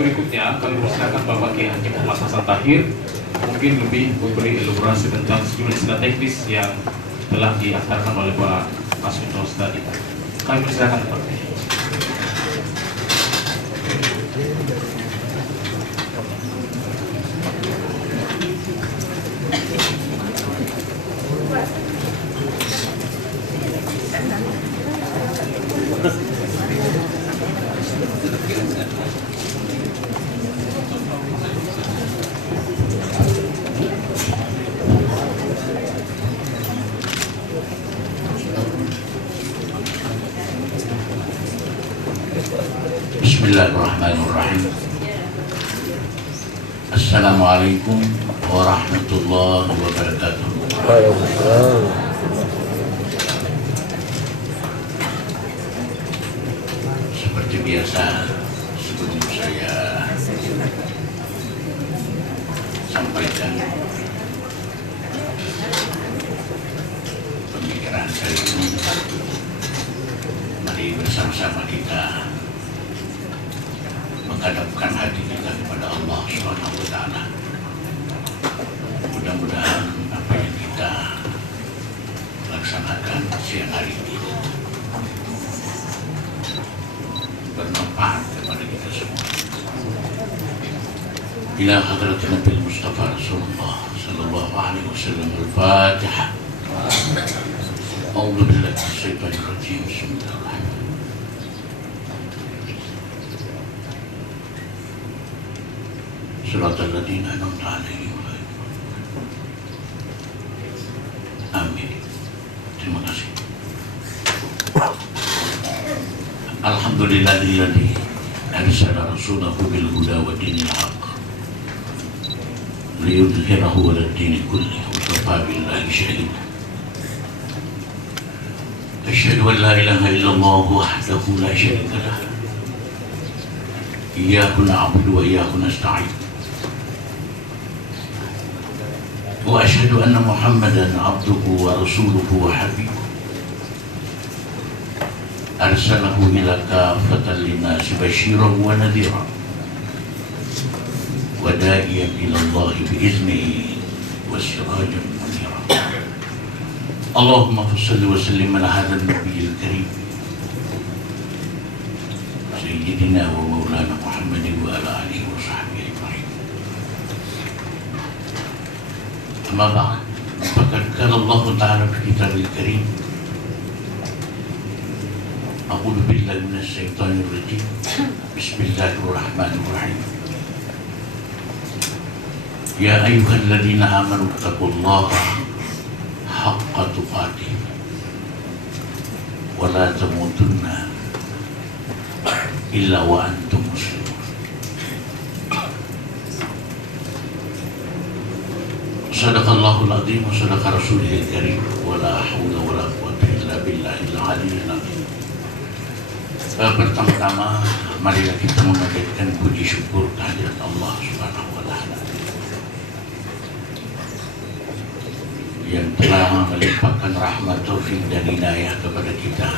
berikutnya kami persilakan Bapak Kiai Haji Muhammad Hasan Tahir mungkin lebih memberi elaborasi tentang sejumlah istilah teknis yang telah diajarkan oleh Pak Mas Firdaus tadi. Kami persilakan Pak. Bismillahirrahmanirrahim. Assalamualaikum warahmatullahi wabarakatuh. Seperti biasa, sebelum saya sampaikan pemikiran saya ini, mari bersama-sama kita menghadapkan hati kita kepada Allah Subhanahu wa Ta'ala. Mudah-mudahan apa yang kita laksanakan siang hari ini bermanfaat kepada kita semua. Ila hadrat Nabi Mustafa Rasulullah sallallahu alaihi wasallam. Al-Fatihah. A'udzu billahi minasyaitonir rajim. Bismillahirrahmanirrahim. Shiratal ladzina an'amta 'alaihim. Amin. Terima kasih. Alhamdulillahilladzi arsala rasulahu bil huda wa dinil haqq liyudhhirahu 'ala ad-dini kullihi wa kafaa billahi shahida. Asyhadu an la ilaha illallah wahdahu la syarika lahu. Iyyahu na'budu wa iyyahu nasta'in. Wa asyhadu anna Muhammadan 'abduhu wa rasuluhu wa habibuhu. Arsalahu ila kaffatan linnasi basyiran wa nadhiran wa da'iyan ila Allah bi'iznihi wa sirajan munira. Allahumma shalli wa sallim ala hadzal nabiyil karim sayyidina wa maulana Muhammadin wa ala alihi wa sahbihi ajma'in. Amma ba'd, faqad qala Allah ta'ala fi kitabil karim, a'udzu billahi minasy syaithanir rajim. Bismillahirrahmanirrahim. Ya ayyuhalladzina amanu taqullaha haqqa tuqatih wa la tamutunna illa wa antum muslimun. Sadaqallahul azim wa sadaqa rasulihil karim wa la haula wa la quwwata illa billahil aliyyil azim. Pertama-tama marilah kita memanjatkan puji syukur kehadirat Allah Subhanahu wa Ta'ala yang telah melimpahkan rahmat, taufik dan hidayah kepada kita,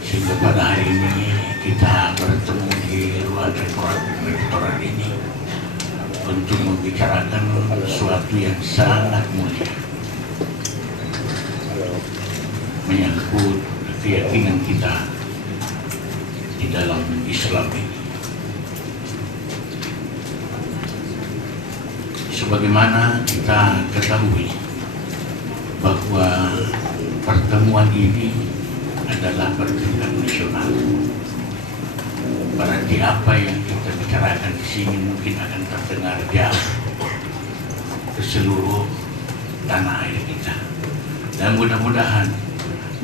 sehingga pada hari ini kita bertemu di ruang rektorat ini untuk membicarakan sesuatu yang sangat mulia, menyangkut keyakinan kita di dalam Islam ini. Sebagaimana kita ketahui bahwa pertemuan ini adalah pertemuan nasional. Berarti apa yang kita bicarakan di sini mungkin akan terdengar jauh ke seluruh tanah air kita, dan mudah-mudahan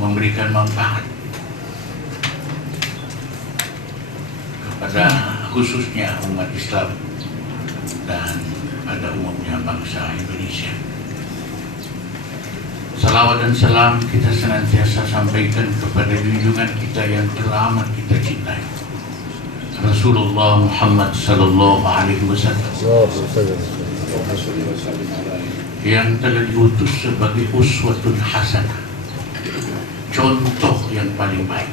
memberikan manfaat kepada khususnya umat Islam dan pada umumnya bangsa Indonesia. Salawat dan salam kita senantiasa sampaikan kepada junjungan kita yang teramat kita cintai, Rasulullah Muhammad sallallahu alaihi wasallam, yang telah diutus sebagai uswatun hasanah, contoh yang paling baik,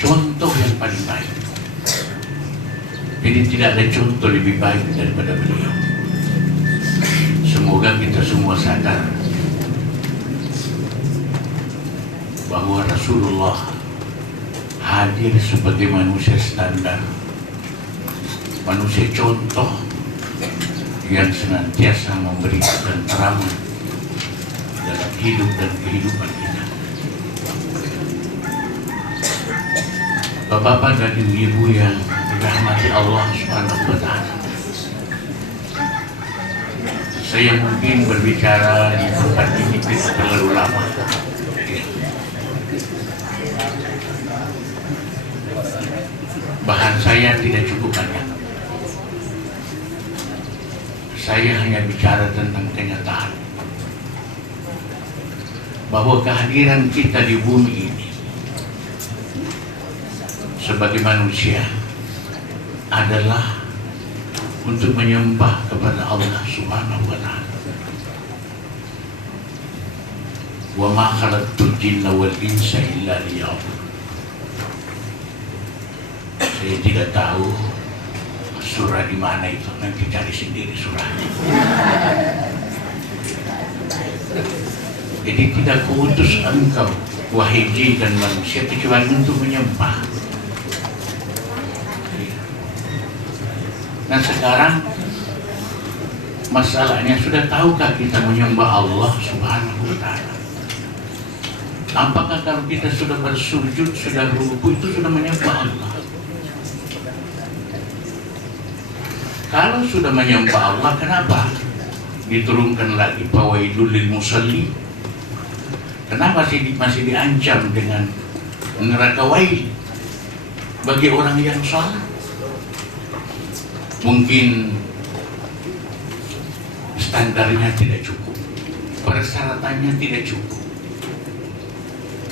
contoh yang paling baik Jadi tidak ada contoh lebih baik daripada beliau. Semoga kita semua sadar bahwa Rasulullah hadir sebagai manusia standar, manusia contoh yang senantiasa memberikan teraman dalam hidup dan kehidupan kita. Bapak-bapak dan ibu-ibu yang dirahmati Allah Subhanahu wa Ta'ala, saya mungkin berbicara di tempat ini tidak terlalu lama. Bahan saya tidak cukup banyak. Saya hanya bicara tentang kenyataan bahwa kehadiran kita di bumi ini sebagai manusia adalah untuk menyembah kepada Allah Subhanahu wa Ta'ala. Wa ma khalaqtul jinna wal insa illa liya'budun. Saya tidak tahu surah di mana itu, nanti cari sendiri surahnya. Jadi tidak kuutus engkau wahai jin dan manusia kecuali untuk menyembah. Nah sekarang masalahnya, sudah tahukah kita menyembah Allah Subhanahu wa Ta'ala? Apakah kalau kita sudah bersujud, sudah ruku, itu sudah menyembah Allah? Kalau sudah menyembah Allah, kenapa diturunkan lagi fawailul lil musalli? Kenapa masih diancam dengan neraka wail bagi orang yang salat? Mungkin standarnya tidak cukup, persyaratannya tidak cukup.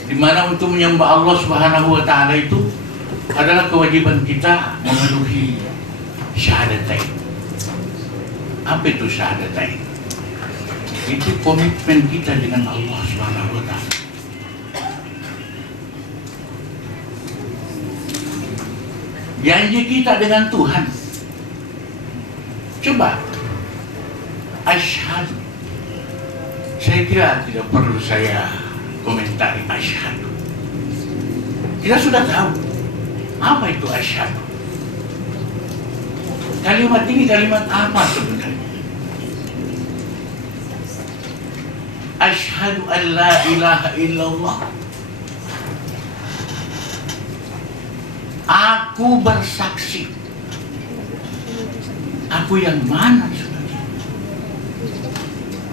Dimana untuk menyembah Allah Subhanahu wa Ta'ala itu adalah kewajiban kita memenuhi syahadatain. Apa itu syahadatain? Itu komitmen kita dengan Allah Subhanahu wa Ta'ala. Janji kita dengan Tuhan. Coba asyhadu. Saya kira tidak perlu saya komentari asyhadu. Kita sudah tahu apa itu asyhadu. Kalimat ini kalimat apa sebenarnya? Asyhadu an la ilaha illallah. Aku bersaksi. Aku yang mana sebenarnya?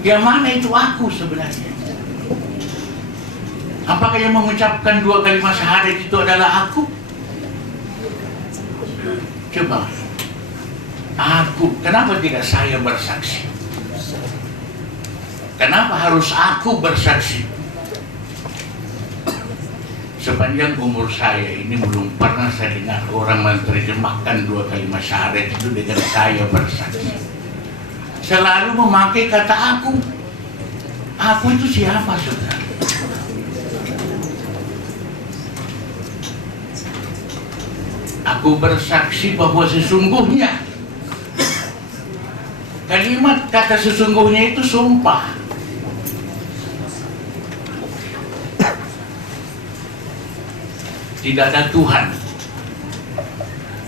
Yang mana itu aku sebenarnya? Apakah yang mengucapkan dua kalimat syahadat itu adalah aku? Coba. Aku, kenapa tidak saya bersaksi? Kenapa harus aku bersaksi? Sepanjang umur saya ini belum pernah saya dengar orang menerjemahkan dua kalimat syahadat itu dengan saya bersaksi. Selalu memakai kata aku. Aku itu siapa saudara? Aku bersaksi bahwa sesungguhnya, kalimat kata sesungguhnya itu sumpah. Tidak ada Tuhan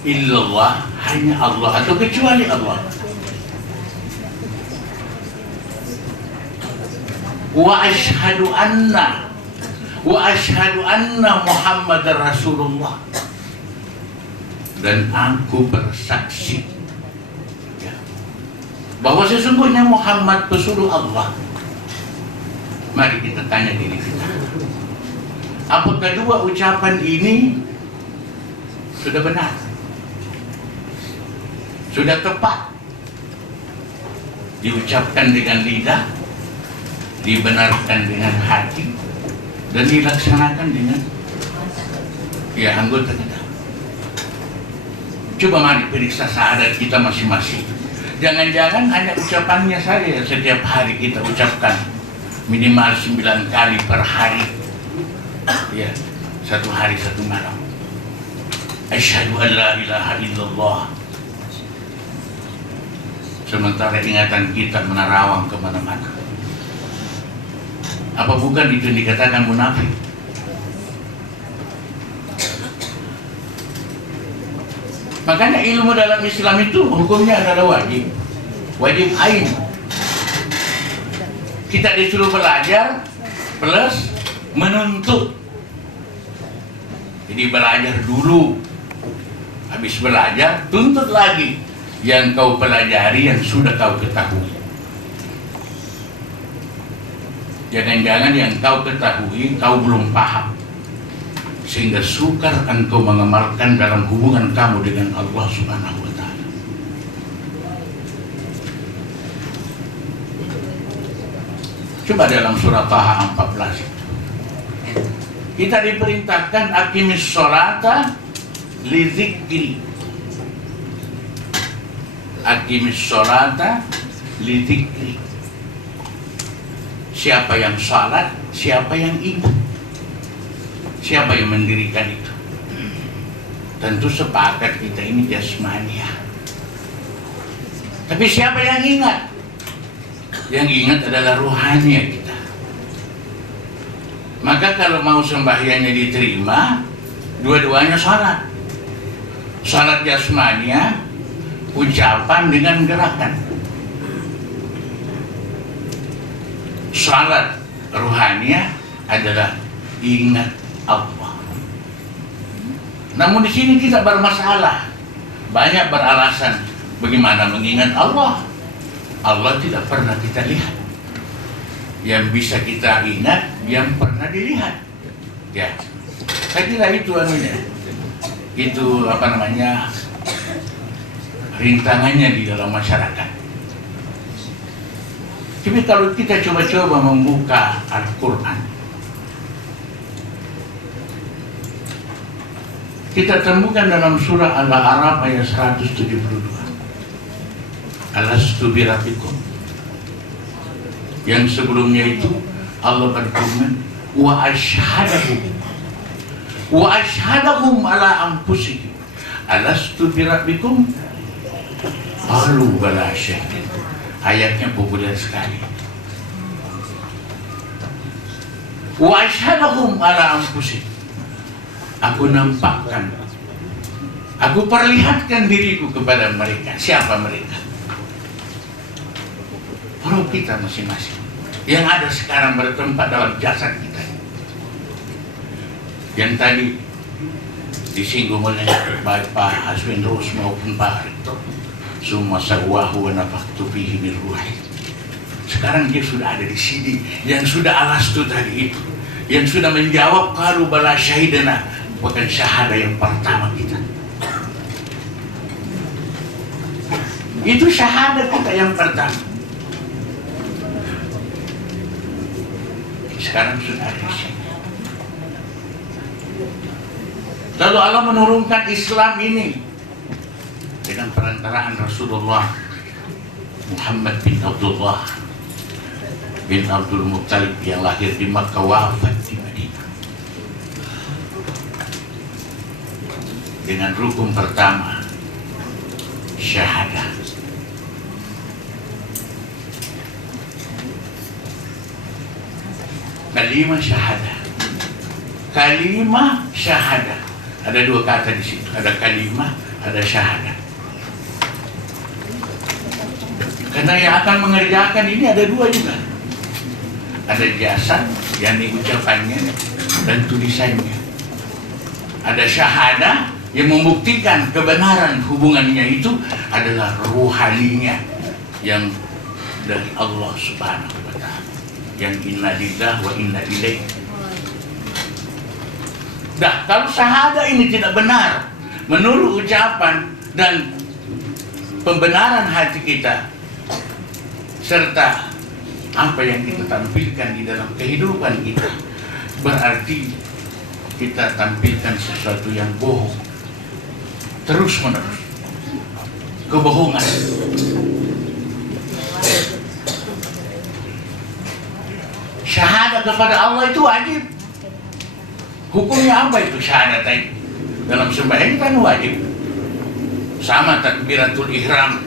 illallah, hanya Allah atau kecuali Allah. Wa ashhadu anna Muhammadar Rasulullah. Dan aku bersaksi bahwa sesungguhnya Muhammad pesuruh Allah. Mari kita tanya diri kita, apakah dua ucapan ini sudah benar? Sudah tepat? Diucapkan dengan lidah, dibenarkan dengan hati, dan dilaksanakan dengan anggota kita. Coba mari periksa syahadat kita masing-masing. Jangan-jangan hanya ucapannya saja setiap hari kita ucapkan minimal 9 kali per hari. Ya, satu hari satu malam. Asyhadu an la ilaha illallah sementara ingatan kita menerawang kemana-mana. Apa bukan itu yang dikatakan munafik? Makanya ilmu dalam Islam itu hukumnya adalah wajib, wajib ain. Kita disuruh belajar plus menuntut. Jadi belajar dulu, habis belajar tuntut lagi yang kau pelajari, yang sudah kau ketahui. Jangan-jangan yang kau ketahui kau belum paham, sehingga sukar engkau mengamalkan dalam hubungan kamu dengan Allah Subhanahu wa Ta'ala. Coba dalam surah Taha 14 kita diperintahkan aqimis sholata li dzikri. Aqimis sholata li dzikri. Siapa yang salat, siapa yang ingat, siapa yang mendirikan itu? Tentu sepakat kita ini jasmania. Tapi siapa yang ingat? Yang ingat adalah ruhania kita. Maka kalau mau sembahyangnya diterima, dua-duanya salat. Salat jasmania, ucapan dengan gerakan. Salat ruhania adalah ingat Allah. Namun di sini kita bermasalah. Banyak beralasan bagaimana mengingat Allah. Allah tidak pernah kita lihat. Yang bisa kita ingat, yang pernah dilihat. Ya, saya kira itu anunya. Itu apa namanya, rintangannya di dalam masyarakat. Tapi kalau kita coba-coba membuka Al-Quran, kita temukan dalam surah Al-A'raf ayat 172. Alastu birabbikum. Yang sebelumnya itu Allah berfirman, wa ashhadahum ala anfusihim alastu birabbikum qalu bala syahid. Ayatnya populer sekali. Wa ashhadahum ala anfusihim. Aku nampakkan, aku perlihatkan diriku kepada mereka. Siapa mereka? Roh kita masing-masing yang ada sekarang bertempat dalam jasad kita, yang tadi disinggung oleh baik Pak Haswin Rus maupun Pak Rektor, summa sawwahu wa nafakhtu fihi min ruhi. Sekarang dia sudah ada di sini, yang sudah alastu tadi itu, yang sudah menjawab qalu bala syahidana, bukan syahadah yang pertama kita. Itu syahadah kita yang pertama. Sekarang sudah ada di sini. Lalu Allah menurunkan Islam ini dengan perantaraan Rasulullah Muhammad bin Abdullah bin Abdul Muttalib yang lahir di Makkah, wafat di Madinah. Dengan rukun pertama, syahadah. Kalimah syahadah. Kalimah syahadah. Ada dua kata di situ. Ada kalimah, ada syahadah. Karena yang akan mengerjakan ini ada dua juga. Ada jasad yang diucapannya dan tulisannya. Ada syahadah yang membuktikan kebenaran hubungannya itu adalah ruhaninya yang dari Allah Subhanahu wa Ta'ala. Yang inna lillah wa inna ilaih. Nah, kalau syahadah ini tidak benar menurut ucapan dan pembenaran hati kita serta apa yang kita tampilkan di dalam kehidupan kita, berarti kita tampilkan sesuatu yang bohong terus menerus, kebohongan. Syahadat kepada Allah itu wajib. Hukumnya apa itu syahadat tadi? Dalam sembahyang kan wajib. Sama takbiratul ihram.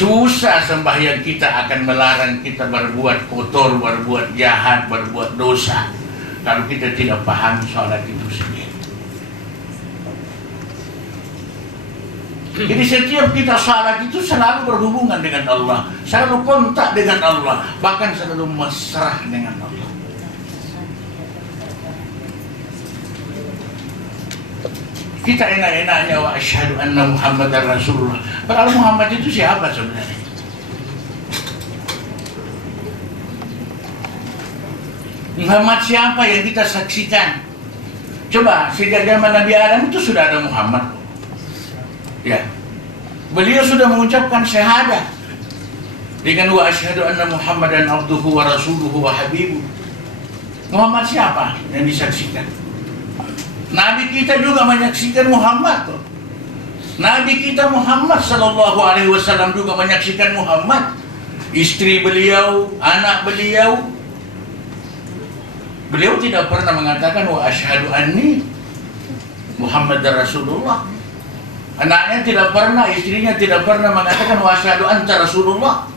Susah sembahyang kita akan melarang kita berbuat kotor, berbuat jahat, berbuat dosa, kalau kita tidak paham sholat itu sendiri. Jadi setiap kita salat itu selalu berhubungan dengan Allah, selalu kontak dengan Allah, bahkan selalu mesra dengan Allah. Kita enak-enaknya wa asyhadu anna Muhammadar Rasulullah. Padahal Muhammad itu siapa sebenarnya? Muhammad siapa yang kita saksikan? Coba, sejak zaman Nabi Adam itu sudah ada Muhammad. Ya, beliau sudah mengucapkan syahadah dengan wa asyhadu anna Muhammadan abduhu wa rasuluhu wa habibuh. Muhammad siapa yang disaksikan? Nabi kita juga menyaksikan Muhammad tuh. Nabi kita Muhammad sallallahu alaihi wasallam juga menyaksikan Muhammad. Istri beliau, anak beliau. Beliau tidak pernah mengatakan wa asyhadu anni Muhammadar Rasulullah. Anaknya tidak pernah, istrinya tidak pernah mengatakan wa asyhadu anta Rasulullah.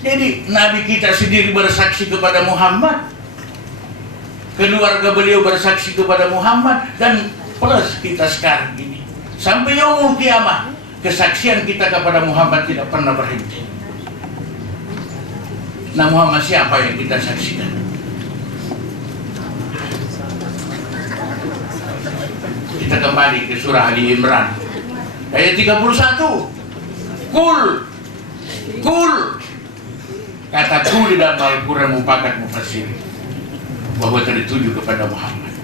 Jadi Nabi kita sendiri bersaksi kepada Muhammad, keluarga beliau bersaksi kepada Muhammad, dan plus kita sekarang ini sampai yaumul kiamah kesaksian kita kepada Muhammad tidak pernah berhenti. Nah, Muhammad siapa yang kita saksikan? Kita kembali ke surah Ali Imran ayat 31. Kul kata kul di dalam Al-Quran mufakat mufassir bahwa tertuju kepada Muhammad.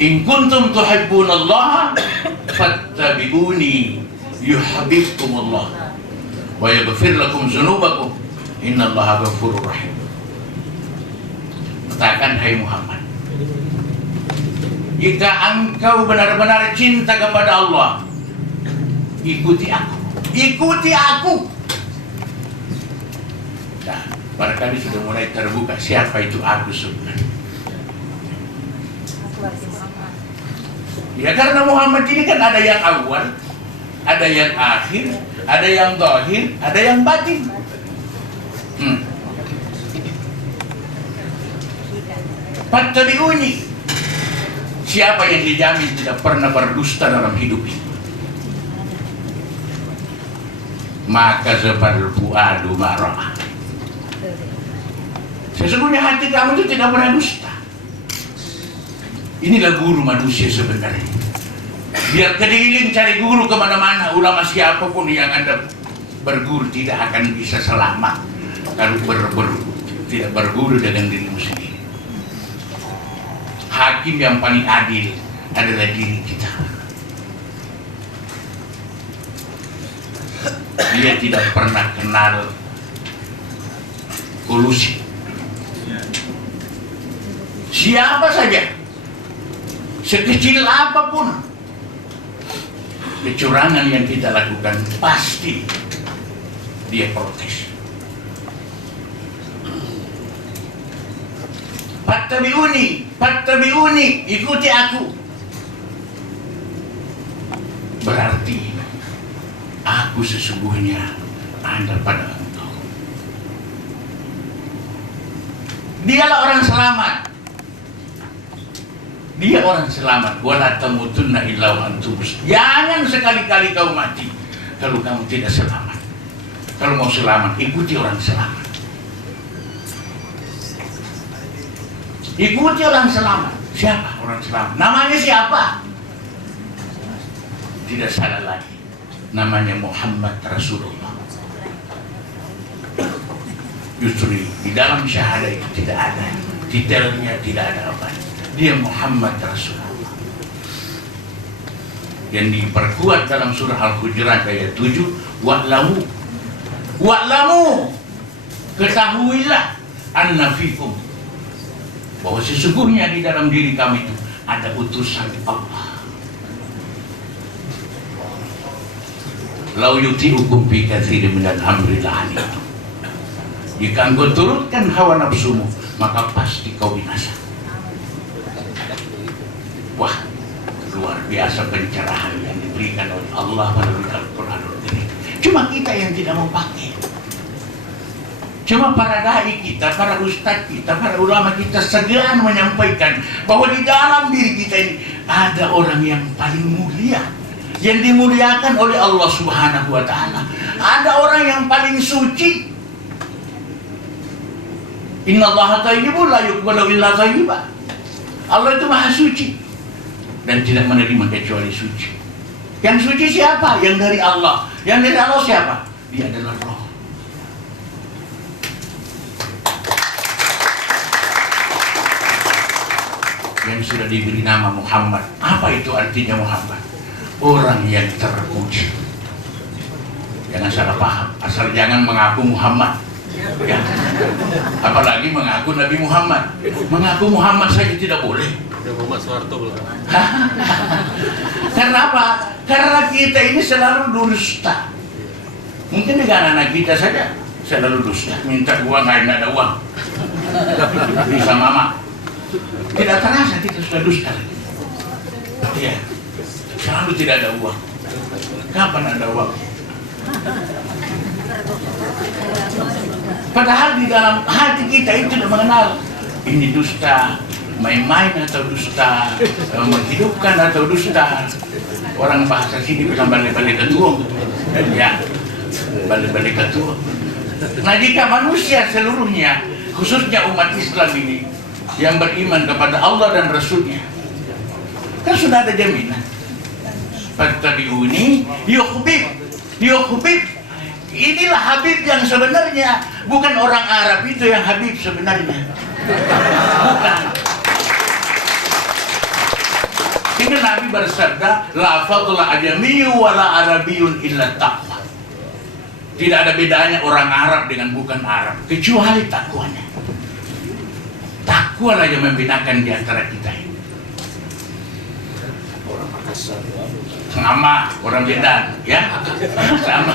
In kuntum tuhibbunallaha fattabi'uni yuhibbukumullah wa yaghfir lakum dzunubakum innallaha ghafurur rahim. Katakan, hai Muhammad, jika engkau benar-benar cinta kepada Allah, ikuti aku. Ikuti aku. Nah, barangkali sudah mulai terbuka siapa itu aku sebenarnya. Ya, karena Muhammad ini kan ada yang awal, ada yang akhir, ada yang zahir, ada yang batin. Fattabi'uni. Siapa yang dijamin tidak pernah berdusta dalam hidup ini? Maka seperti fuadu marah. Sesungguhnya hati kamu itu tidak pernah dusta. Inilah guru manusia sebenarnya. Biar keliling cari guru kemana-mana, ulama siapapun yang Anda berguru tidak akan bisa selamat kalau tidak berguru dengan dirimu sendiri. Hakim yang paling adil adalah diri kita. Dia tidak pernah kenal kolusi. Siapa saja, sekecil apapun kecurangan yang kita lakukan, pasti dia protes. Fattabi'uni, ikuti aku. Berarti aku sesungguhnya ada pada engkau. Dialah orang selamat. Dia orang selamat. Wala tamutunna illa wa antum muslimun. Jangan sekali-kali kau mati kalau kamu tidak selamat. Kalau mau selamat, ikuti orang selamat. Ikuti orang selamat. Siapa orang selamat? Namanya siapa? Tidak salah lagi. Namanya Muhammad Rasulullah. Justru di dalam syahadah itu tidak ada detailnya, tidak ada apa. Dia Muhammad Rasulullah. Yang diperkuat dalam surah Al-Hujurat ayat 7, wa'lamu, ketahuilah anna fikum, bahwa sesungguhnya di dalam diri kami itu ada utusan Allah. Lau yuti'ukum fi katsirin minal amri la'anitum. Jika engkau turutkan hawa nafsumu, maka pasti kau binasa. Wah, luar biasa pencerahan yang diberikan oleh Allah melalui Al-Quran. Cuma kita yang tidak mau pakai. Cuma para dai kita, para ustadz kita, para ulama kita segan menyampaikan bahwa di dalam diri kita ini ada orang yang paling mulia, yang dimuliakan oleh Allah Subhanahu wa Ta'ala. Ada orang yang paling suci. Innallaha thayyibun la yuqbalu illa thayyiban. Allah itu maha suci dan tidak menerima kecuali suci. Yang suci siapa? Yang dari Allah. Yang dari Allah siapa? Dia adalah Roh. Yang sudah diberi nama Muhammad. Apa itu artinya Muhammad? Orang yang terpuji. Jangan salah paham. Asal jangan mengaku Muhammad, ya. Apalagi mengaku Nabi Muhammad. Mengaku Muhammad saja tidak boleh. Muhammad Soeharto belum. Karena apa? Karena kita ini selalu dusta. Mungkin dengan anak kita saja selalu dusta. Minta uang, nggak ada uang. Bisa mama. Tidak terasa kita sudah dusta lagi. Ya, selalu tidak ada uang. Kapan ada uang? Padahal di dalam hati kita itu sudah mengenal ini dusta, main-main atau dusta, menghidupkan atau dusta. Orang bahasa sini bilang balik-balik ketua. Ya, balik-balik ketua. Nah, jika manusia seluruhnya, khususnya umat Islam ini, yang beriman kepada Allah dan Rasulnya, kan sudah ada jaminan. Fattabi'uni yuhbib. Inilah Habib yang sebenarnya. Bukan orang Arab itu yang Habib sebenarnya. Bukan. Ini Nabi bersabda, la fadla ajamiyyu wa la arabiyyun illa taqwa. Tidak ada bedanya orang Arab dengan bukan Arab, kecuali takwanya. Takwa lah yang membedakan di antara kita ini. Orang Makassar. Sama, orang Medan, ya? Sama.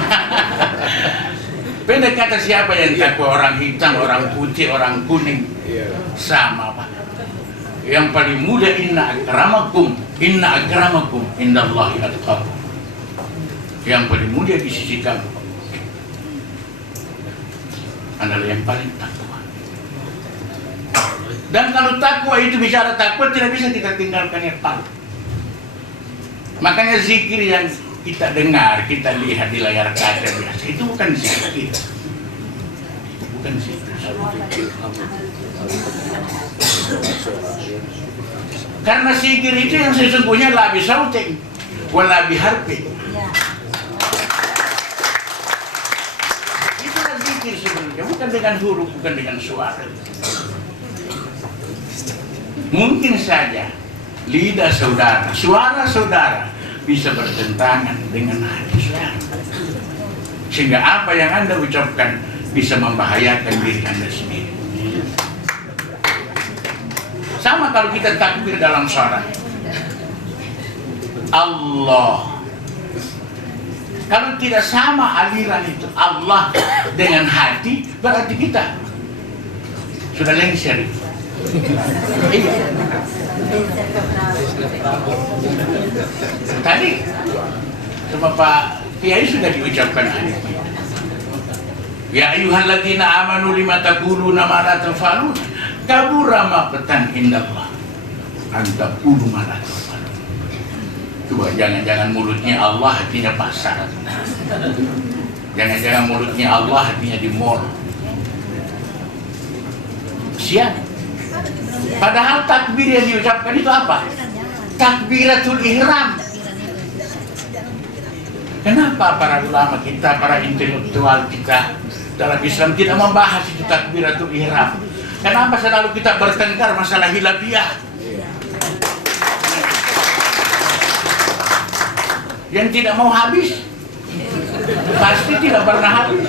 Beda kata siapa yang takwa, orang hitam, orang putih, orang kuning. Sama, Pak. Yang paling mulia inna akramakum indallahi atqakum. Yang paling mulia di sisi kamu adalah yang paling takwa. Dan kalau takwa itu bicara takwa, tidak bisa kita tinggalkan yang tahu. Makanya zikir yang kita dengar, kita lihat di layar kaca biasa, itu bukan zikir. Bukan zikir. Karena zikir itu yang sesungguhnya la bisautin wala biharfin. Itulah zikir sebenarnya, bukan dengan huruf, bukan dengan suara. Mungkin saja lidah saudara, suara saudara bisa bertentangan dengan hati saudara, sehingga apa yang Anda ucapkan bisa membahayakan diri Anda sendiri. Sama kalau kita takbir dalam salat, Allah. Kalau tidak sama aliran itu Allah dengan hati, berarti kita sudah lengser. Iya. Tadi sama Pak Kiai sudah diucapkan hadis. Ya ayyuhalladzina amanu lima taquluna ma la taf'alun kabura maqtan indallah an taqulu ma la taf'alun. Coba jangan-jangan mulutnya Allah hatinya pasar. Jangan-jangan mulutnya Allah hatinya di mall. Siap. Padahal takbir yang diucapkan itu apa? Takbiratul ihram. Kenapa para ulama kita, para intelektual kita dalam Islam tidak membahas itu takbiratul ihram? Kenapa selalu kita bertengkar masalah hilafiyah? Yang tidak mau habis, pasti tidak pernah habis.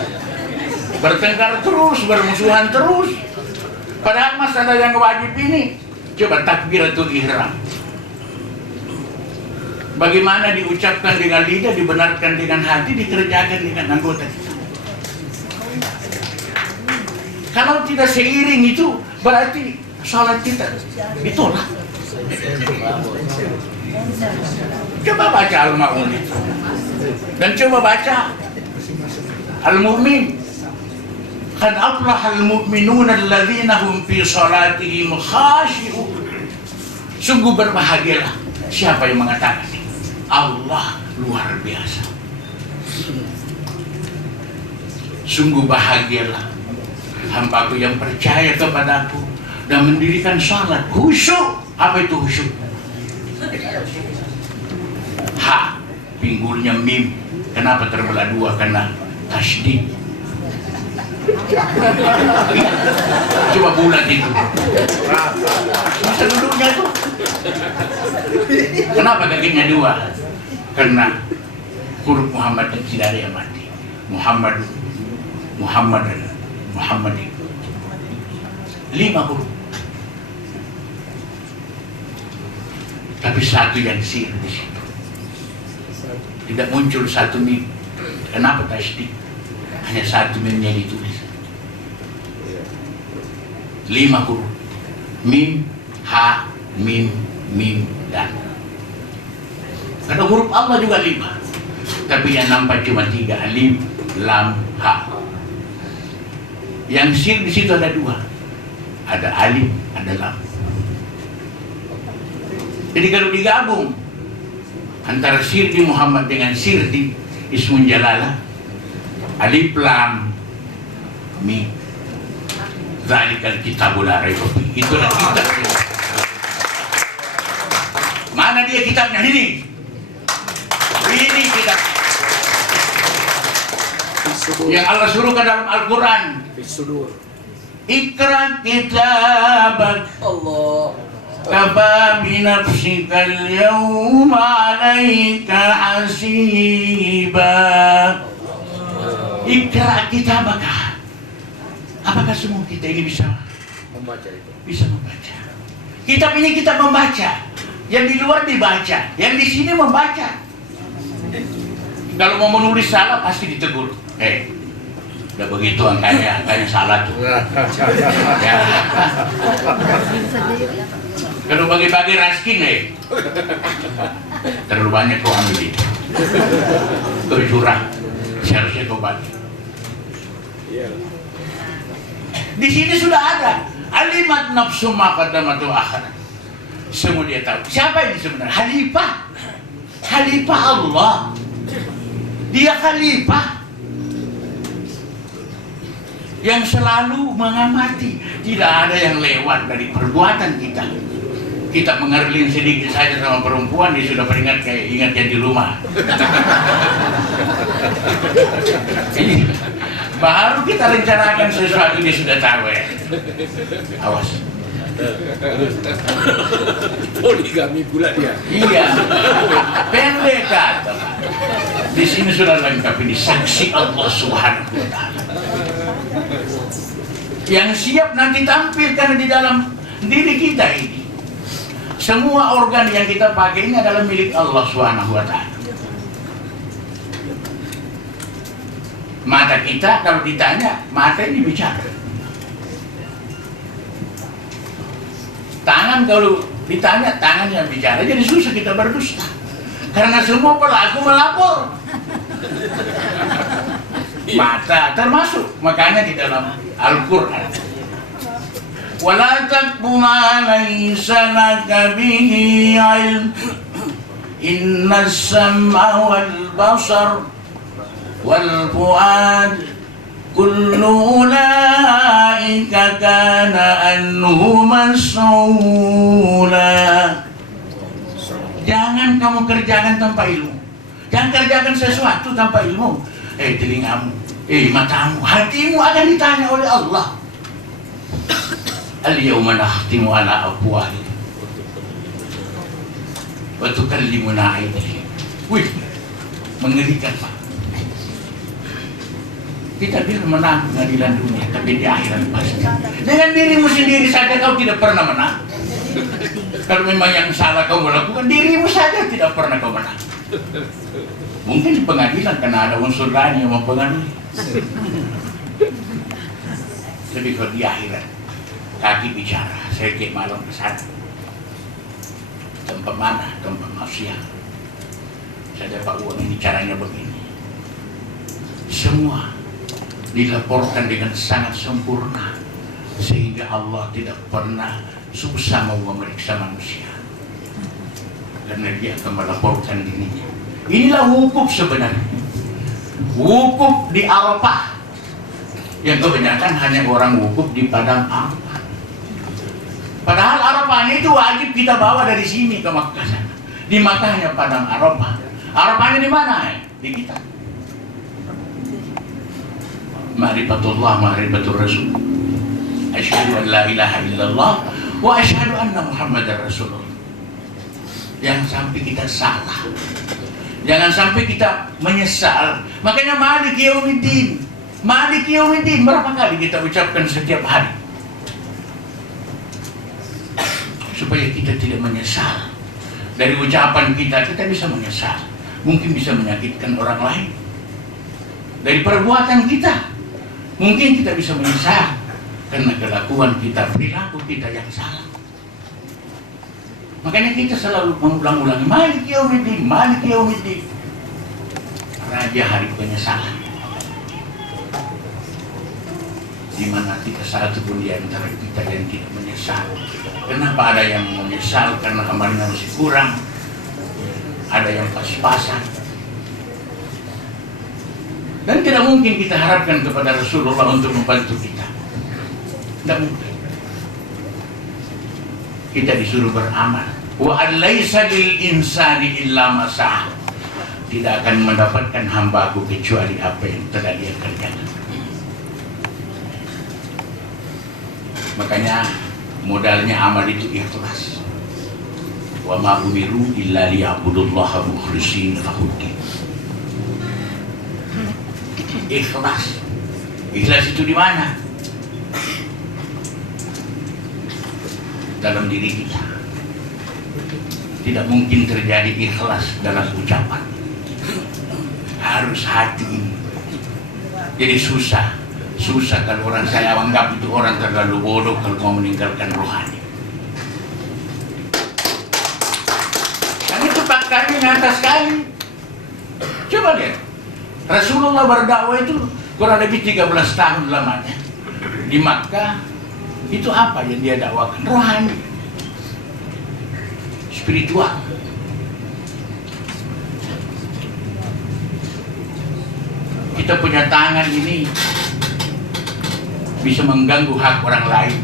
Bertengkar terus, bermusuhan terus. Padahal masalah yang wajib ini, coba takbiratul ihram. Bagaimana diucapkan dengan lidah, dibenarkan dengan hati, dikerjakan dengan anggota kita. Kalau tidak seiring itu, berarti sholat kita ditolak. Coba baca Al-Ma'un itu. Dan coba baca Al-mu'min. Qad aflaha al-mu'minuna alladzina hum fi salatihim khashi'un. Sungguh berbahagialah siapa yang mengatakan Allah luar biasa. Sungguh bahagialah hambaku yang percaya kepadaku dan mendirikan salat khusyuk. Apa itu khusyuk? Ha, pinggulnya mim. Kenapa terbelah dua? Karena tasydid. Coba bulat itu. Bisa duduknya itu. Kenapa kakinya dua? Karena huruf Muhammad tidak ada yang mati. Muhammad. 5 huruf. Tapi satu yang sir di situ. Tidak muncul satu mim. Kenapa tasydid? Hanya satu mimnya ditulis. 5 huruf. Mim, ha, mim, dan. Karena huruf Allah juga 5. Tapi yang nampak cuma 3. Alif, lam, ha. Yang sir di situ ada 2. Ada alif, ada lam. Jadi kalau digabung antara sir di Muhammad dengan sir di Ismun Jalalah, alif lam mim, zalikal kitabul la raiba fihi. Itulah kitab. Mana dia kitabnya? Ini kitab yang Allah suruhkan dalam Al-Quran. Ikra kitabak Allah. kafa binafsikal yawma alaika hasiba. Ikra kitabaka. Apakah semua kita ini bisa Membaca itu. bisa membaca? Kitab ini kita membaca. Yang di luar dibaca, yang di sini membaca. Kalau mau menulis salah pasti ditegur. Udah begitu angkanya salah tuh. Ya. Kalau bagi-bagi raskin, terlalu banyak kau ambil itu. Kau curang, seharusnya kau bagi. Di sini sudah ada alimat nafsu maqaddamatu akhirat. Semua dia tahu. Siapa ini sebenarnya? Khalifah Allah. Dia khalifah yang selalu mengamati. Tidak ada yang lewat dari perbuatan kita. Kita mengerling sedikit saja sama perempuan, dia sudah peringat kayak ingat yang di rumah. Baru kita rencanakan sesuatu, dia sudah tahu ya. Awas. Poligami pula dia. Iya. Pendek kata. Di sini sudah lengkap ini saksi Allah Subhanahu wa taala. Yang siap nanti tampil karena di dalam diri kita ini. Semua organ yang kita pakai ini adalah milik Allah Subhanahu wa taala. Mata kita kalau ditanya, mata ini bicara. Tangan kalau ditanya, tangan yang bicara. Jadi susah kita berdusta. Karena semua pelaku melapor. Mata termasuk. Makanya di dalam Al-Quran, wala taqfu ma laysa laka bihi ilm inna as-sam'a wal basar wal fuad kullu ulaika kana anhu mas'ula. Jangan kamu kerjakan tanpa ilmu. Jangan kerjakan sesuatu tanpa ilmu. Telingamu, matamu, hatimu akan ditanya oleh Allah. Al-yawma nakhtimu ala afwahihim wa tukallimuna aydihim. Wih, mengerikan Pak. Kita bilang menang pengadilan dunia, tapi di akhirat pasti. Dengan dirimu sendiri saja kau tidak pernah menang. Kalau memang yang salah kau melakukan, dirimu saja tidak pernah kau menang. Mungkin di pengadilan karena ada unsur lain yang mempengaruhi. Tapi kalau di akhirat, kaki bicara, saya ke malam ke sana. Tempat mana? Tempat maksiat. Saya dapat uang ini caranya begini. Semua dilaporkan dengan sangat sempurna, sehingga Allah tidak pernah susah mau memeriksa manusia karena dia akan melaporkan dirinya. Inilah wukuf sebenarnya, wukuf di Arafah, yang kebanyakan hanya orang wukuf di padang Arafah. Padahal Arafahnya itu wajib kita bawa dari sini ke Makkah sana. Di Makkahnya padang Arafah. Arafahnya di mana? Di kita. Ma'rifatullah, ma'rifatul Rasul. Asyhadu an la ilaha illallah wa asyhadu anna Muhammadar Rasulullah. Jangan sampai kita salah. Jangan sampai kita menyesal. Makanya Malik Yaumiddin. Malik Yaumiddin berapa kali kita ucapkan setiap hari? Supaya kita tidak menyesal. Dari ucapan kita bisa menyesal. Mungkin bisa menyakitkan orang lain. Dari perbuatan kita, mungkin kita bisa menyesal karena kelakuan kita, perilaku kita yang salah. Makanya kita selalu mengulang-ulangi Malik Yaumiddin, Malik Yaumiddin, Raja hari penyesalan. Di mana tidak satu pun di antara kita yang tidak menyesal. Kenapa ada yang menyesal karena amalnya masih kurang, ada yang pas-pasan. Dan tidak mungkin kita harapkan kepada Rasulullah untuk membantu kita. Tidak mungkin. Kita disuruh beramal. Wa alaysa lil insani illa ma sa'a. Tidak akan mendapatkan hambaku kecuali apa yang telah dia kerjakan. Makanya modalnya amal itu ikhlas. Wa ma umiru illa liya'budullaha mukhlishina lahuddin. Ikhlas. Ikhlas itu di mana? Dalam diri kita. Tidak mungkin terjadi ikhlas dalam ucapan. Harus hati ini. Jadi susah kalau orang saya anggap itu orang terlalu bodoh kalau mau meninggalkan rohani. Kan itu pakarnya nyata sekali. Coba lihat, Rasulullah berdakwah itu kurang lebih 13 tahun lamanya di Makkah. Itu apa yang dia dakwakan? Rohani, spiritual. Kita punya tangan ini bisa mengganggu hak orang lain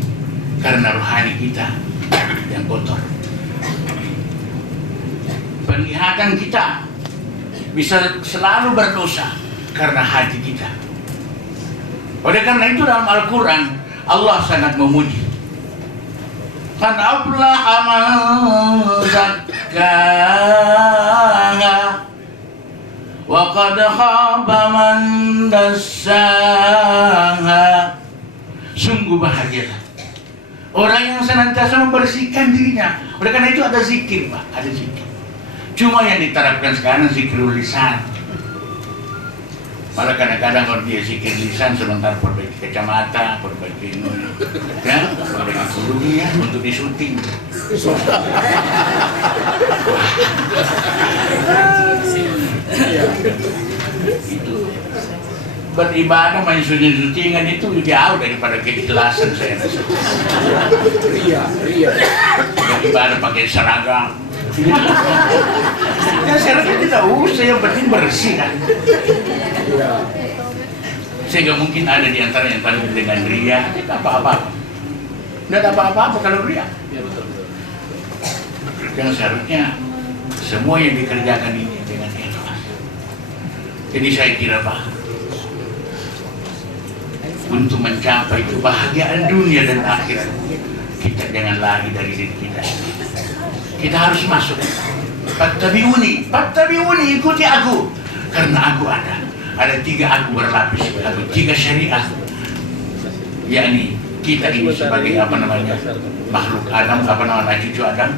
karena rohani kita yang kotor. Penglihatan kita bisa selalu berdosa karena hati kita. Oleh karena itu dalam Al-Quran Allah sangat memuji. Qad aflaha man zakkaha wa qad khaba man dassaha. Sungguh bahagialah orang yang senantiasa membersihkan dirinya. Oleh karena itu ada zikir, Pak, ada zikir. Cuma yang diterapkan sekarang zikrul lisan. Malah kadang-kadang kalau dia zikir lisan sebentar perbaiki kacamata, perbaiki ini, ya, perbaiki kurungnya untuk disyuting. Itu beribadah main syuting-syutingan itu jauh daripada keikhlasan saya rasa. Ria. Beribadah pakai seragam. Ya saya rasa tidak usah, yang penting bersih kan. Sehingga mungkin ada di antara yang tahu dengan ria, tidak apa-apa. Tidak ada apa-apa kalau ria. Yang seharusnya semua yang dikerjakan ini dengan ikhlas. Jadi saya kira, Pak, untuk mencapai kebahagiaan dunia dan akhirat, kita jangan lari dari diri kita. Kita harus masuk. Fattabi'uni, ikuti aku. Karena aku ada 3 aku berlapis, ada 3 syariat. Yakni kita ini sebagai makhluk Adam, cucu Adam.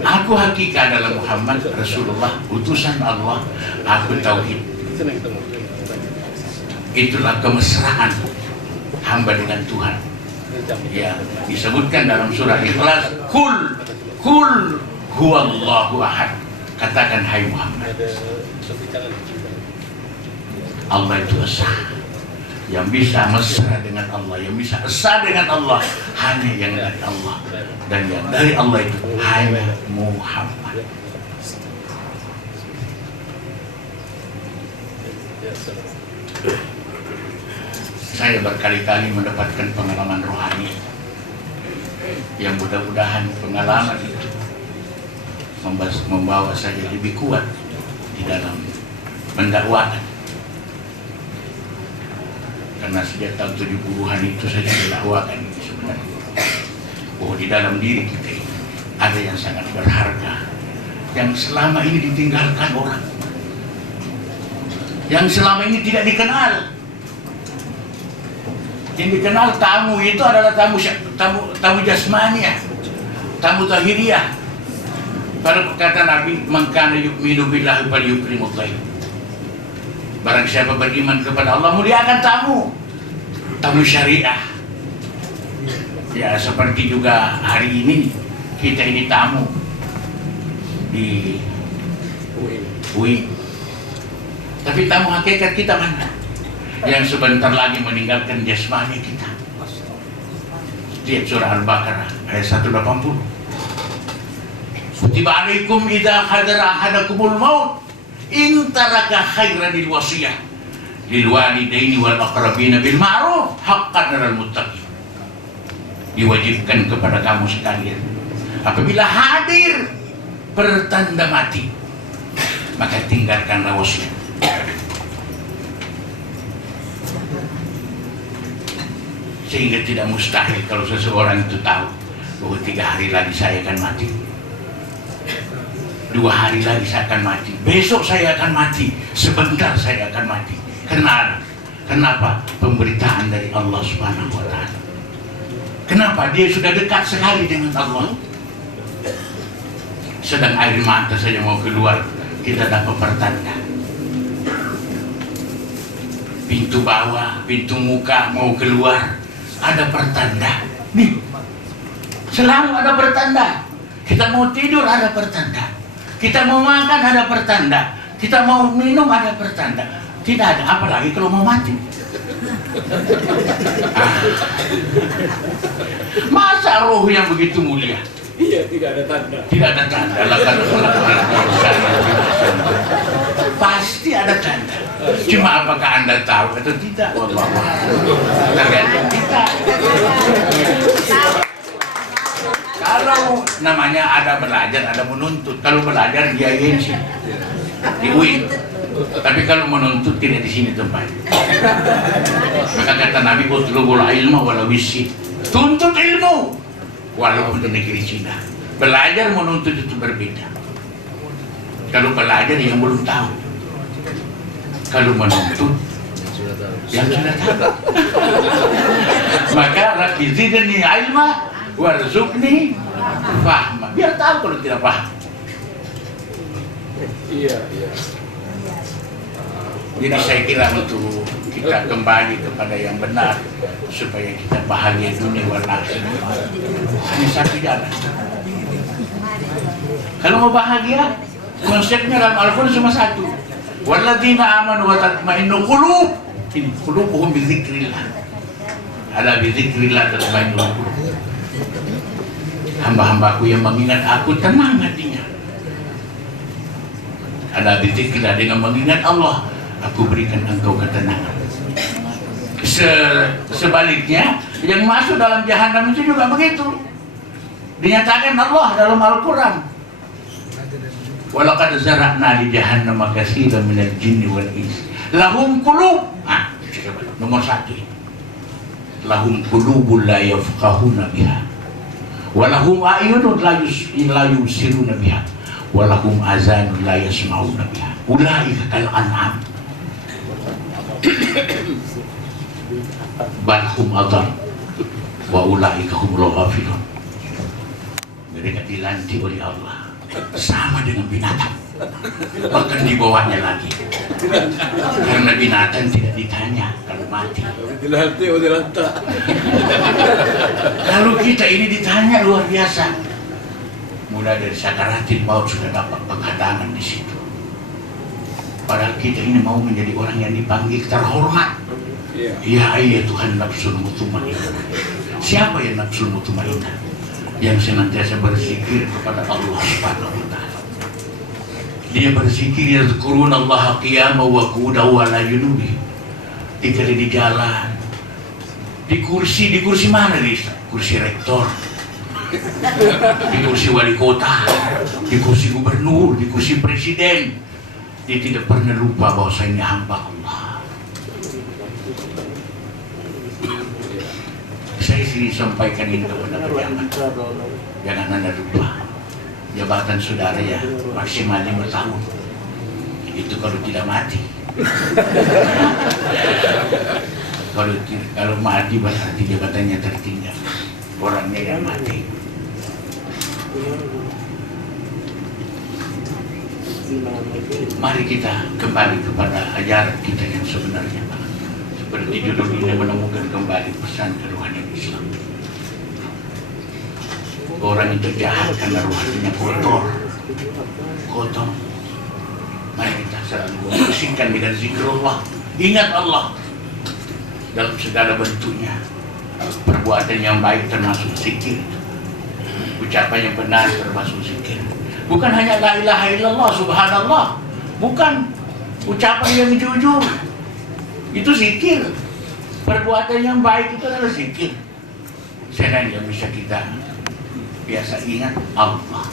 Aku hakikat adalah Muhammad Rasulullah, utusan Allah. Aku tauhid. Itulah kemesraan hamba dengan Tuhan. Ya, disebutkan dalam surah Ikhlas, Kul huwallahu ahad. Katakan hai Muhammad, Allah itu esa. Yang bisa mesra dengan Allah, yang bisa esa dengan Allah hanya yang dari Allah, dan yang dari Allah itu hanya Muhammad. Saya berkali-kali mendapatkan pengalaman rohani yang mudah-mudahan pengalaman itu membawa saya lebih kuat di dalam mendakwakan. Karena sejak tahun 70-an itu saya mendakwakan ini sebenarnya, bahwa di dalam diri kita ini ada yang sangat berharga, yang selama ini ditinggalkan orang, yang selama ini tidak dikenal. Yang dikenal tamu itu adalah tamu jasmania, tamu zahiriyah. Kalau kata Nabi, "Man kana yu'minu billahi falyukrimul dhaif." Barang siapa beriman kepada Allah, muliakan tamu syariah. Ya, seperti juga hari ini kita ini tamu di UI. Tapi tamu hakikat kita mana? Yang sebentar lagi meninggalkan jasmani kita. Lihat surah Al-Baqarah ayat 180. Kutiba alaikum idza hadara ahadakumul maut in taraka khairan lil wasiyah lil walidaini wal aqrabina bil ma'ruf haqqan 'alal muttaqin. Diwajibkan kepada kamu sekalian, apabila hadir pertanda mati, maka tinggalkanlah wasiat. Sehingga tidak mustahil kalau seseorang itu tahu bahwa 3 hari lagi saya akan mati, 2 hari lagi saya akan mati, besok saya akan mati, sebentar saya akan mati. Kenapa? Pemberitaan dari Allah Subhanahu wa Ta'ala. Kenapa? Dia sudah dekat sekali dengan Allah. Sedang air mata saja mau keluar, kita dapat pertanda. Pintu bawah, pintu muka mau keluar, ada pertanda. Nih, selalu ada pertanda. Kita mau tidur ada pertanda, kita mau makan ada pertanda, kita mau minum ada pertanda. Tidak ada, apalagi kalau mau mati. Masa roh yang begitu mulia? Iya, tidak ada tanda. Tidak ada tanda. Pasti ada tanda. Cuma apakah Anda tahu atau tidak? Wallahu a'lam. Tergantung kita. Kalau namanya ada belajar, ada menuntut. Kalau belajar dia sih di UI. Tapi kalau menuntut tidak di sini tempatnya. Maka kata Nabi, "Utlubul ilma walau bisyih." Tuntut ilmu walaupun di negeri Cina. Belajar menuntut itu berbeda. Kalau belajar yang belum tahu, kalau menuntut yang sudah tahu. Maka rabbi zidni ilma warzuqni fahma. Biar tahu kalau tidak paham. Iya. Jadi saya kira untuk kita kembali kepada yang benar supaya kita bahagia dunia wal akhirat, hanya satu jalan. Kalau mau bahagia, konsepnya dalam Al-Quran cuma satu. Walladzina amanu wa tatma'innu qulub. Ini qulubuhum bi dzikrillah. Ala bi dzikrillah tatma'innu qulub. Hamba-hambaku yang mengingat aku tenang hatinya. Ala bi dzikrillah, dengan mengingat Allah aku berikan engkau ketenangan. Sebaliknya, yang masuk dalam jahanam itu juga begitu. Dinyatakan Allah dalam Al-Quran, walaqad zara'na li jahannam katsiran minal jinni wal ins lahum qulub. Nomor 1, lahum qulubun la yafqahuna biha wa lahum a'yunun la yubsiruna biha wa lahum azanun la yasma'una biha ulaika kal an'am bal hum adall wa ulaika humul ghafilun. Mereka dilantik oleh Allah sama dengan binatang, bahkan di bawahnya lagi. Karena binatang tidak ditanya kalau mati. Dilantik. Kalau kita ini ditanya luar biasa. Mulai dari sakaratil maut sudah dapat penghadangan di situ. Padahal kita ini mau menjadi orang yang dipanggil terhormat. Ya Tuhan nafsul mutmainnah. Siapa yang nafsul mutmainnah? Yang senantiasa berzikir kepada Allah Subhanahu wa taala. Dia berzikir, yazkuruna Allah qiyaman wa qu'udan wa ala junubihim. Ketika di jalan, di kursi mana nih? Kursi rektor, di kursi wali kota, di kursi gubernur, di kursi presiden. Dia tidak pernah lupa bahwa saya ini hamba Allah. Saya sering sampaikan ini kepada pejabat. Jangan Anda lupa, jabatan saudara ya maksimal 5 tahun. Itu kalau tidak mati. Kalau mati berarti jabatannya tertinggal, orangnya yang mati. Mari kita kembali kepada ajaran kita yang sebenarnya, seperti judul ini, menemukan kembali pesan kerohanian Islam. Orang itu jahat karena rohaninya kotor. Mari kita selalu membersihkan dengan zikrullah. Ingat Allah dalam segala bentuknya. Perbuatan yang baik termasuk zikir, ucapan yang benar termasuk zikir. Bukan hanya la ilaha illallah, subhanallah, bukan ucapan yang jujur, itu zikir. Perbuatan yang baik itu adalah zikir. Selain yang bisa kita biasa ingat Allah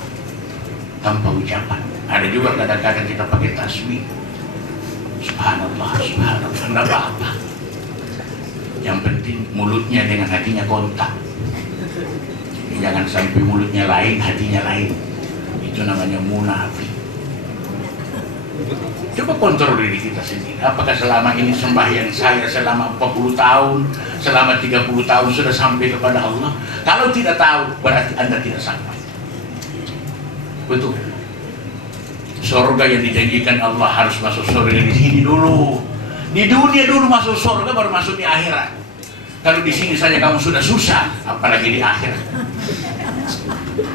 tanpa ucapan. Ada juga kadang-kadang kita pakai tasbih, subhanallah, enggak apa-apa. Yang penting mulutnya dengan hatinya kontak. Jangan sampai mulutnya lain, hatinya lain. Itu namanya munafik. Coba kontrol diri kita sendiri. Apakah selama ini sembahyang saya selama 40 tahun, selama 30 tahun sudah sampai kepada Allah? Kalau tidak tahu, berarti Anda tidak sampai. Betul. Surga yang dijanjikan Allah harus masuk surga di sini dulu. Di dunia dulu masuk surga, baru masuk di akhirat. Kalau di sini saja kamu sudah susah, apalagi di akhirat.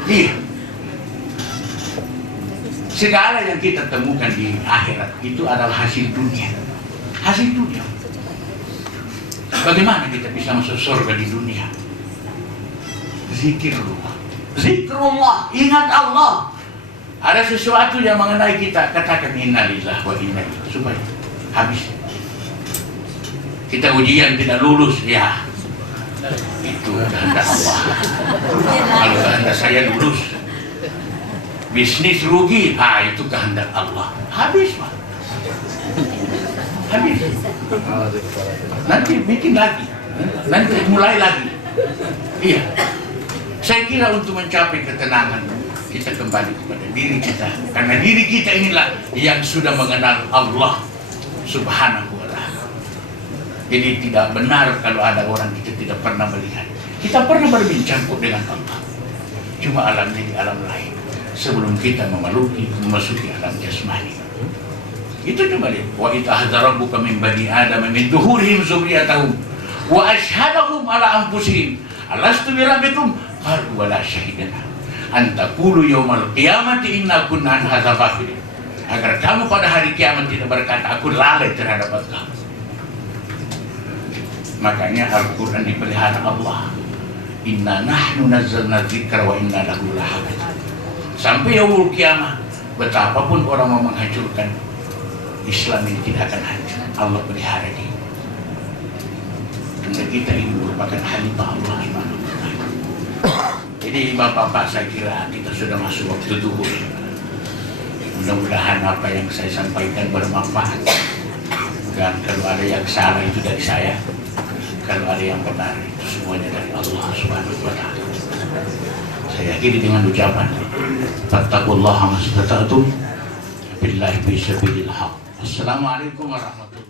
Iya. Segala yang kita temukan di akhirat itu adalah hasil dunia. Hasil dunia. Bagaimana kita bisa masuk surga di dunia? Zikrullah. Zikrullah, ingat Allah. Ada sesuatu yang mengenai kita, katakan innalillahi wa inna ilaihi, supaya habis. Kita ujian tidak lulus, ya itu kehendak Allah. Kalau kehendak saya lulus, bisnis rugi, itu kehendak Allah. Habis, Pak. Habis. Nanti bikin lagi, nanti mulai lagi. Iya. Saya kira untuk mencapai ketenangan, kita kembali kepada diri kita. Karena diri kita inilah yang sudah mengenal Allah Subhanahu wa ta'ala. Jadi tidak benar kalau ada orang kita tidak pernah melihat. Kita pernah berbincang dengan Allah. Cuma alamnya di alam lain. Sebelum kita memasuki alam jasmani. Itu cuma lihat. Wa itahadza rabbuka min bani Adam min duhurihim dzurriyyatahum wa asyhadahum ala anfusihim alastu bi rabbikum qalu wala syahidana an taqulu yaumal qiyamati inna kunna an hadza ghafilin. Agar kamu pada hari kiamat tidak berkata aku lalai terhadap kamu. Makanya Al-Quran dipelihara Allah. Inna nahnu nazzalna dzikra wa inna lahu lahafidun. Sampai yaumul kiamat, betapapun orang mau menghancurkan, Islam ini tidak akan hancur. Allah pelihara dia. Karena kita ini merupakan khalifah Allah Subhanahu wa ta'ala. Jadi Bapak-bapak, saya kira kita sudah masuk waktu zuhur. Mudah-mudahan apa yang saya sampaikan bermanfaat. Dan kalau ada yang salah itu dari saya, kalau ada yang benar itu semuanya dari Allah Subhanahu wa ta'ala. Saya akhiri dengan ucapan fattaqullaha mastata'tum billahi fi sabilil haq. Assalamualaikum warahmatullahi wabarakatuh.